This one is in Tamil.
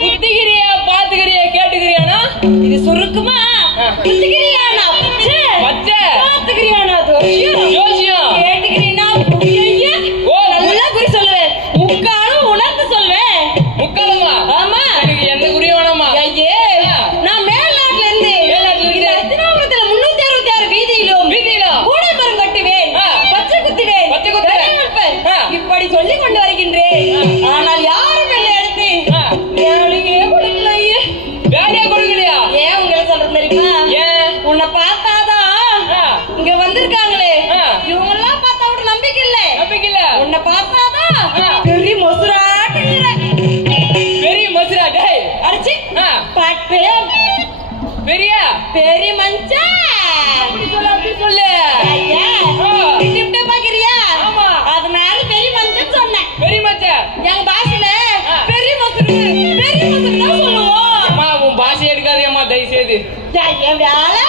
குத்திக்கிறியா பாத்துக்கிறியா கேட்டுக்கிறியானா இது சுருக்குமா குத்திக்கிறியானா பச்சை பாத்துக்கிறியானா ஜோசியம் கேட்டுக்கிறியா ஓ நல்லா குறி சொல்லுவேன் முக்காலும் உணர்ந்து சொல்வேன் முக்காலமா ஆமா எனக்கு எந்த குறியும் வேணாமா ஐயே நான் மேல்நாட்டுல இருந்து மேல்நாட்டுல அத்தினாபுரத்துல 366 வீதியிலும் கூடை மரம் கட்டுவேன் பச்சை குத்துவேன் இப்படி சொல்லிக் கொண்டு வருகின்றேன் ஆனால் யாரும் என்னை எடுத்து வேலையே கொடுக்கல ஐயே வேலையே கொடுக்கலையா ஏன் உங்களை சொல்றது தெரியுமா ஏன் உன்னை பார்த்தாதான் இங்க வந்திருக்காங்களே இவங்க எல்லாம் பார்த்தா கூட நம்பிக்கை இல்ல உன்னை பார்த்தாதான் பெரிய மொசுராட்டுங்கிற பெரிய மசுரா டேய் அடிச்சு பெரிய மஞ்சள் அப்படி சொல்லு ஐயா இப்படி பாக்குறியா ஆமா அதனால பெரிய மஞ்சள் சொன்னேன் பெரிய மச்ச எங்க பாஷையில பெரிய மசுரு தான் சொல்லுவோம் அம்மா உன் பாஷை எடுக்காதேம்மா தயவு செய்து என் வேலை